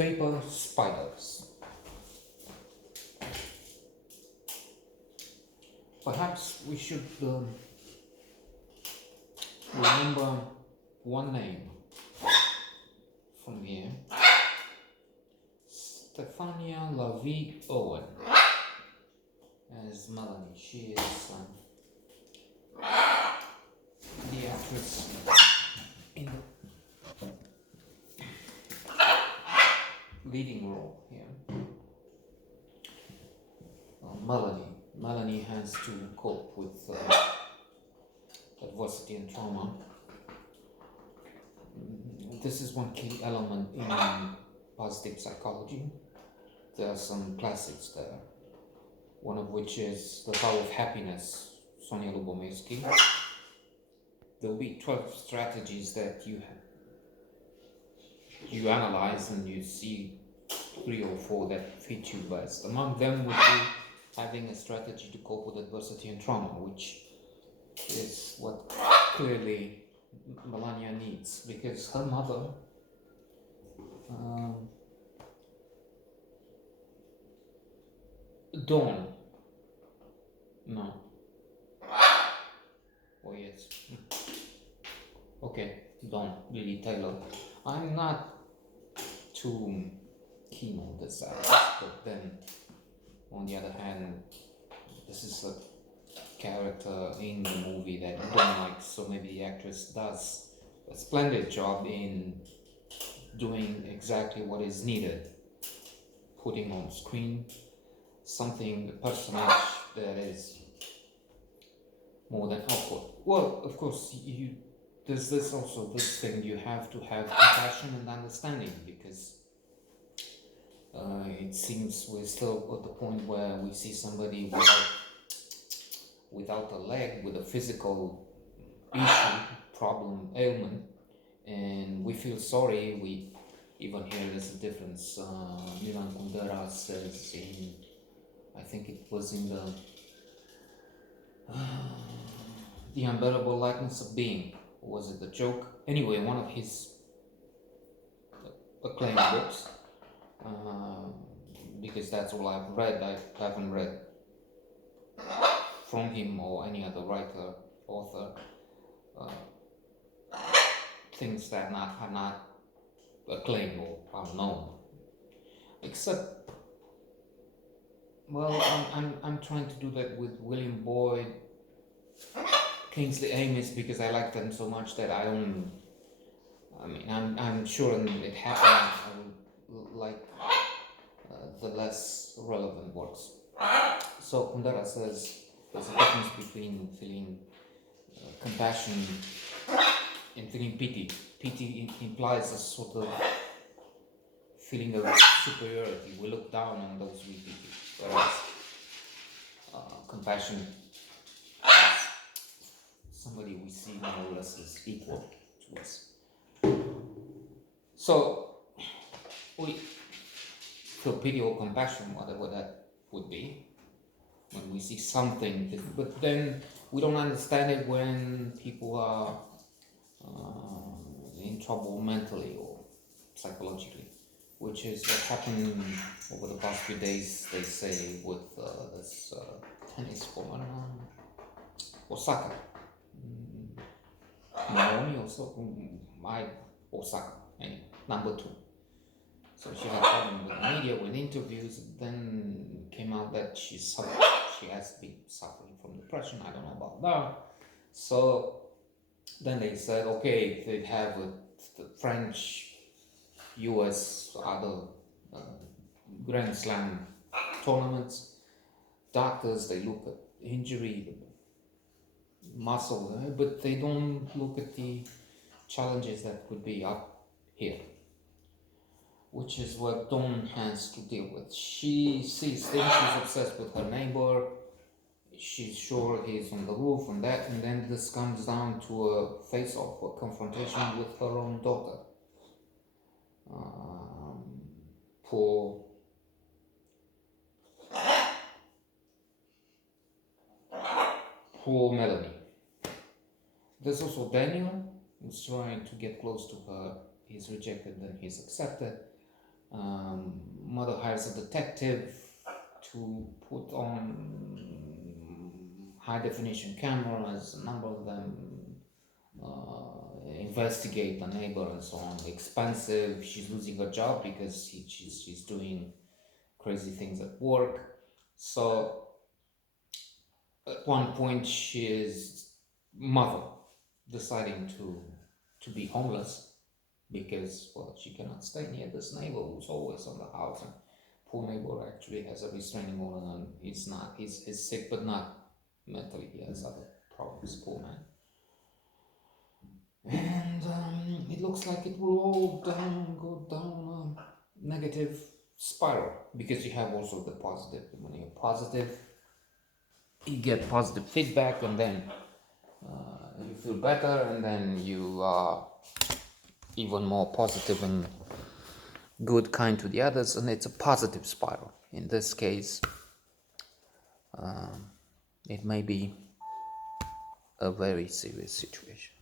Paper spiders. Perhaps we should remember one name from here. Stefania LaVie Owen as Melanie. She is the actress in the leading role here. Melanie has to cope with adversity and trauma. This is one key element in positive psychology. There are some classics there, one of which is The Power of Happiness, Sonia Lubomirski. There will be 12 strategies that you analyze and you see 3 or 4 that fit you best. Among them would be having a strategy to cope with adversity and trauma, which is what clearly Melania needs, because her mother Dawn. No. Oh yes. Okay, Dawn, Lily Taylor. I'm not too keen on this actress, but then on the other hand, this is a character in the movie that you don't like, so maybe the actress does a splendid job in doing exactly what is needed, putting on screen something, a personage that is more than awkward. Well, of course, there's this thing, you have to have compassion and understanding, because it seems we're still at the point where we see somebody without a leg, with a physical issue, problem, ailment, and we feel sorry. We even here there's a difference. Milan Kundera says in, I think it was in the Unbearable Likeness of Being. Was it a joke? Anyway, one of his acclaimed books, because that's all I've read. I haven't read from him or any other writer, author, things that are not acclaimed or unknown. Except, well, I'm trying to do that with William Boyd, Kingsley Amis, because I like them so much that I'm sure it happened. I would like the less relevant works. So Kundera says there's a difference between feeling compassion and feeling pity. Pity implies a sort of feeling of superiority. We look down on those we pity, whereas compassion is somebody we see more or less as equal to us. So we feel pity or compassion, whatever that would be, when we see something, but then we don't understand it when people are in trouble mentally or psychologically, which is what happened over the past few days, they say, with this tennis woman, Osaka. Naomi Osaka, anyway, number 2. So she had problem with the media, with interviews, then came out that she has been suffering from depression. I don't know about that. So then they said, okay, they have the French, US, other Grand Slam tournaments. Doctors, they look at injury, muscle, but they don't look at the challenges that could be up here, which is what Dawn has to deal with. She sees things, she's obsessed with her neighbor, she's sure he's on the roof and that, and then this comes down to a face-off, a confrontation with her own daughter. Poor Melanie. There's also Daniel, who's trying to get close to her. He's rejected, then he's accepted. Mother hires a detective to put on high definition cameras, a number of them, investigate the neighbor and so on. Expensive. She's losing her job because she's doing crazy things at work. So at one point, she's mother deciding to be homeless because, well, she cannot stay near this neighbor who's always on the house. And poor neighbor actually has a restraining order, and he's sick but not mentally. He has other problems. Poor man. And it looks like it will all go down a negative spiral, because you have also the positive. When you're positive, you get positive feedback, and then you feel better, and then you are even more positive and good, kind to the others, and it's a positive spiral. In this case, it may be a very serious situation.